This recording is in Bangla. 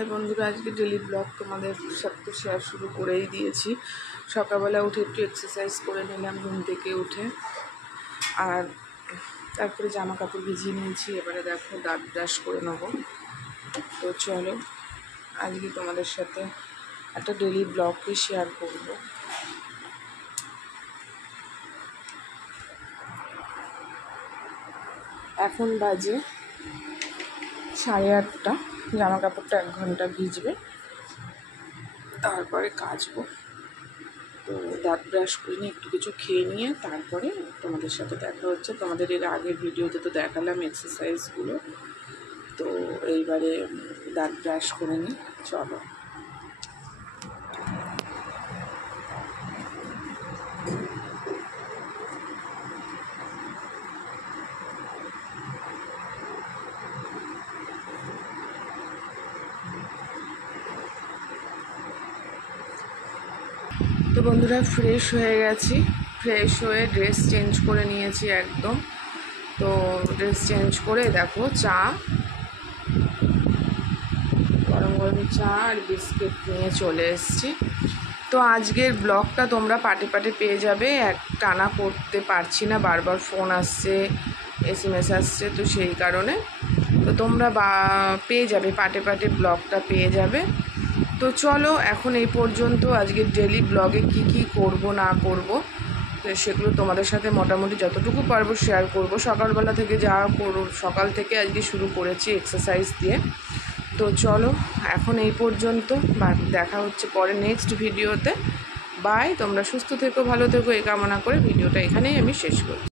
হাই বন্ধুরা, আজকে ডেলি ব্লগ তোমাদের সাথে শেয়ার শুরু করেই দিয়েছি। সকালবেলা উঠে একটু এক্সারসাইজ করে নিলাম ঘুম থেকে উঠে, আর তারপরে জামা কাপড় ভিজিয়ে নিয়েছি। এবারে দেখো দাঁত ব্রাশ করে নেবো। তো চলো আজকে তোমাদের সাথে একটা ডেলি ব্লগকে শেয়ার করব। এখন বাজে 8:30। জামা কাপড়টা 1 ঘন্টা ভিজবে, তারপরে কাচবো। তো দাঁত ব্রাশ করে নিয়ে একটু কিছু খেয়ে নিয়ে তারপরে তোমাদের সাথে দেখা হচ্ছে। তোমাদের এর আগের ভিডিওতে তো দেখালাম এক্সারসাইজগুলো, তো এইবারে দাঁত ব্রাশ করে নিই, চলো। তো বন্ধুরা, ফ্রেশ হয়ে গেছি। ফ্রেশ হয়ে ড্রেস চেঞ্জ করে নিয়েছি একদম। তো ড্রেস চেঞ্জ করে দেখো গরম গরম চা আর বিস্কিট নিয়ে চলে এসেছি। তো আজকের ব্লগটা তোমরা পাটে পাটে পেয়ে যাবে। টানা করতে পারছি না, বারবার ফোন আসছে, SMS আসছে, তো সেই কারণে তো তোমরা পেয়ে যাবে পাটে পাটে ব্লগটা পেয়ে যাবে। তো চলো এখন এই পর্যন্ত। আজকের ডেলি ব্লগে কি করব না করব তো সেগুলো তোমাদের সাথে মোটামুটি যতটুকু পারবো শেয়ার করব। সকালবেলা থেকে সকাল থেকে আজকে শুরু করেছি এক্সারসাইজ দিয়ে। তো চলো এখন এই পর্যন্ত, দেখা হচ্ছে পরে নেক্সট ভিডিওতে। বাই। তোমরা সুস্থ থেকো, ভালো থেকো, এই কামনা করে ভিডিওটা এখানেই আমি শেষ করি।